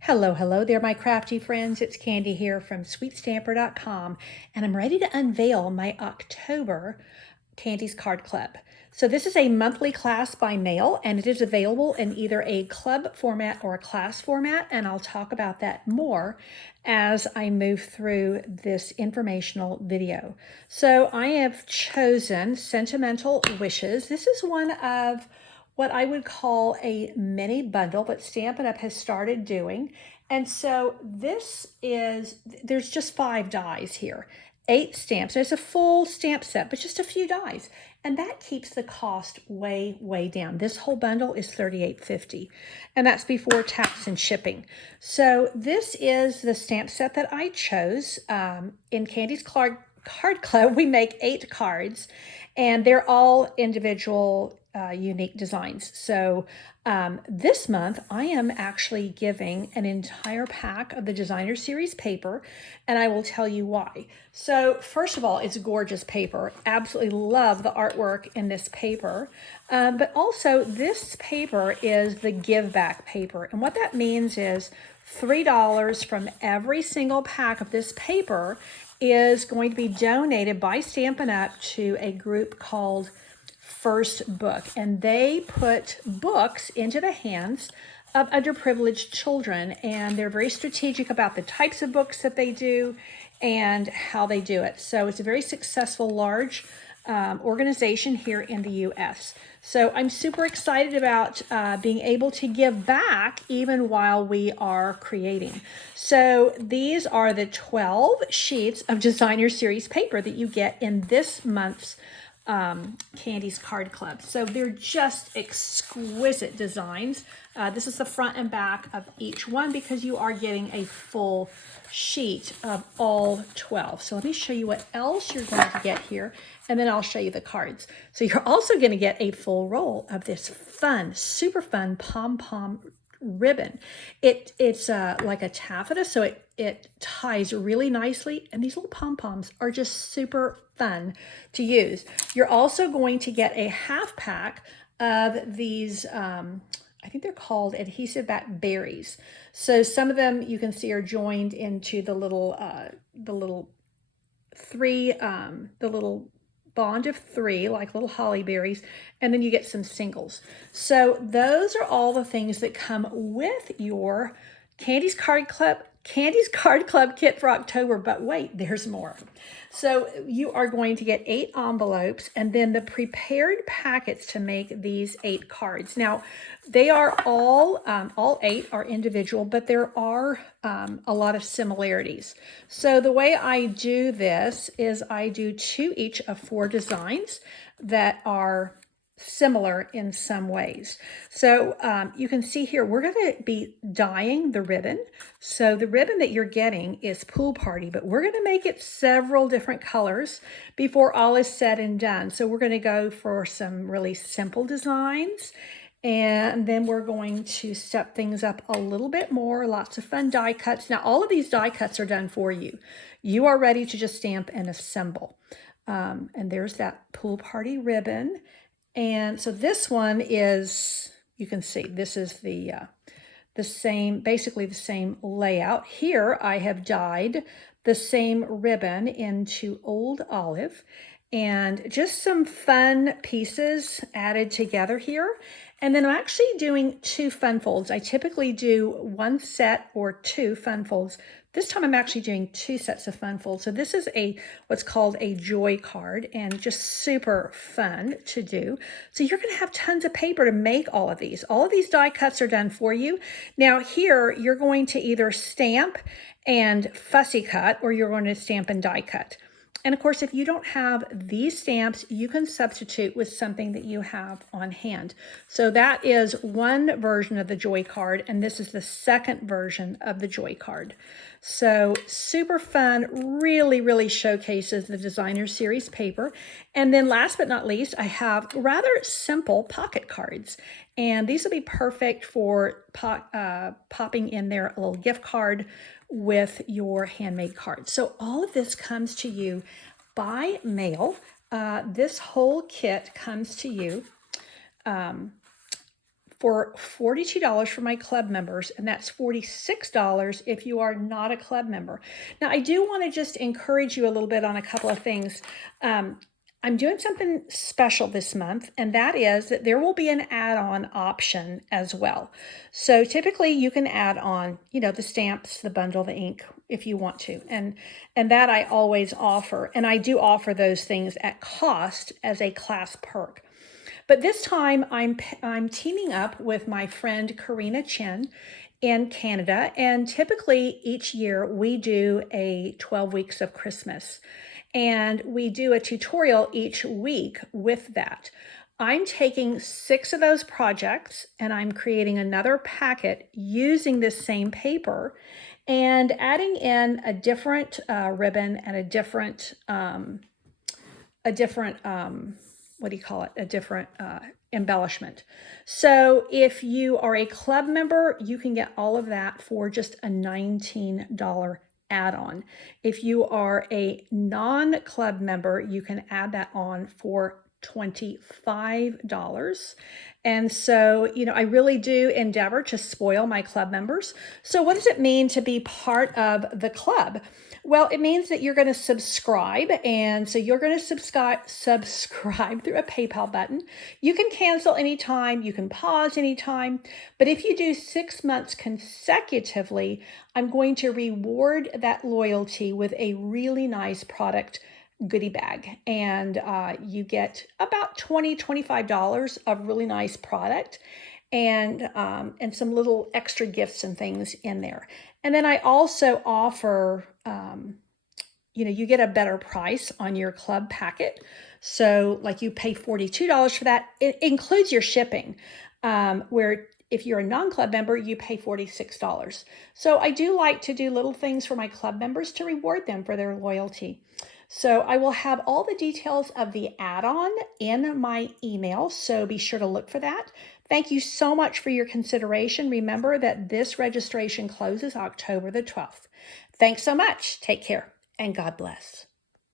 Hello, hello there, my crafty friends. It's Candy here from sweetstamper.com, and I'm ready to unveil my October Candy's Card Club. So this is a monthly class by mail, and it is available in either a club format or a class format, and I'll talk about that more as I move through this informational video. So I have chosen Sentimental Wishes. This is one of what I would call a mini bundle, but Stampin' Up! Has started doing. And so there's just 5 dies here, 8 stamps. There's a full stamp set, but just a few dies. And that keeps the cost way, way down. This whole bundle is $38.50, and that's before tax and shipping. So this is the stamp set that I chose. In Candy's Card Club, we make 8 cards, and they're all individual unique designs. So this month I am actually giving an entire pack of the designer series paper, and I will tell you why. So first of all, it's gorgeous paper. Absolutely love the artwork in this paper. But also this paper is the give back paper. And what that means is $3 from every single pack of this paper is going to be donated by Stampin' Up! To a group called First Book, and they put books into the hands of underprivileged children, and they're very strategic about the types of books that they do and how they do it. So it's a very successful, large organization here in the US. So I'm super excited about being able to give back even while we are creating. So these are the 12 sheets of designer series paper that you get in this month's Candy's Card Club. So they're just exquisite designs. This is the front and back of each one because you are getting a full sheet of all 12. So let me show you what else you're going to get here, and then I'll show you the cards. So you're also going to get a full roll of this fun, super fun pom-pom ribbon. It's like a taffeta, so it ties really nicely, and these little pom-poms are just super fun to use. You're also going to get a half pack of these I think they're called adhesive back berries. So some of them you can see are joined into the little bond of 3, like little holly berries, and then you get some singles. So those are all the things that come with your Candy's Card Club kit for October. But wait, there's more. So you are going to get 8 envelopes and then the prepared packets to make these 8 cards. Now, they are all 8 are individual, but there are a lot of similarities. So the way I do this is I do 2 each of 4 designs that are similar in some ways. So you can see here, we're going to be dyeing the ribbon. So the ribbon that you're getting is Pool Party, but we're going to make it several different colors before all is said and done. So we're going to go for some really simple designs, and then we're going to step things up a little bit more. Lots of fun die cuts. Now, all of these die cuts are done for you. You are ready to just stamp and assemble. And there's that Pool Party ribbon. And so this one is, you can see, this is the same, basically the same layout. Here I have dyed the same ribbon into Old Olive, and just some fun pieces added together here. And then I'm actually doing 2 fun folds. I typically do 1 set or 2 fun folds. This time I'm actually doing 2 sets of fun folds. So this is what's called a joy card, and just super fun to do. So you're going to have tons of paper to make all of these. All of these die cuts are done for you. Now here you're going to either stamp and fussy cut, or you're going to stamp and die cut. And of course, if you don't have these stamps, you can substitute with something that you have on hand. So that is one version of the Joy card, and this is the second version of the Joy card. So super fun, really, really showcases the designer series paper. And then last but not least, I have rather simple pocket cards. And these will be perfect for popping in there a little gift card with your handmade cards. So all of this comes to you by mail. This whole kit comes to you for $42 for my club members, and that's $46 if you are not a club member. Now, I do want to just encourage you a little bit on a couple of things. I'm doing something special this month, and that is that there will be an add-on option as well. So typically you can add on, the stamps, the bundle, the ink, if you want to. And that I always offer. And I do offer those things at cost as a class perk. But this time I'm teaming up with my friend Karina Chen in Canada, and typically each year we do a 12 weeks of Christmas, and we do a tutorial each week with that. I'm taking 6 of those projects and I'm creating another packet using this same paper and adding in a different ribbon and a different what do you call it? A different embellishment. So if you are a club member, you can get all of that for just a $19 add-on. If you are a non-club member, you can add that on for $25. And so, I really do endeavor to spoil my club members. So what does it mean to be part of the club? Well, it means that you're going to subscribe. And so you're going to subscribe through a PayPal button. You can cancel anytime, you can pause anytime. But if you do 6 months consecutively, I'm going to reward that loyalty with a really nice product goodie bag. And you get about $20-25 of really nice product and some little extra gifts and things in there. And then I also offer, you get a better price on your club packet. So like you pay $42 for that. It includes your shipping, where if you're a non-club member, you pay $46. So I do like to do little things for my club members to reward them for their loyalty. So I will have all the details of the add-on in my email, so be sure to look for that. Thank you so much for your consideration. Remember that this registration closes October the 12th. Thanks so much. Take care and God bless.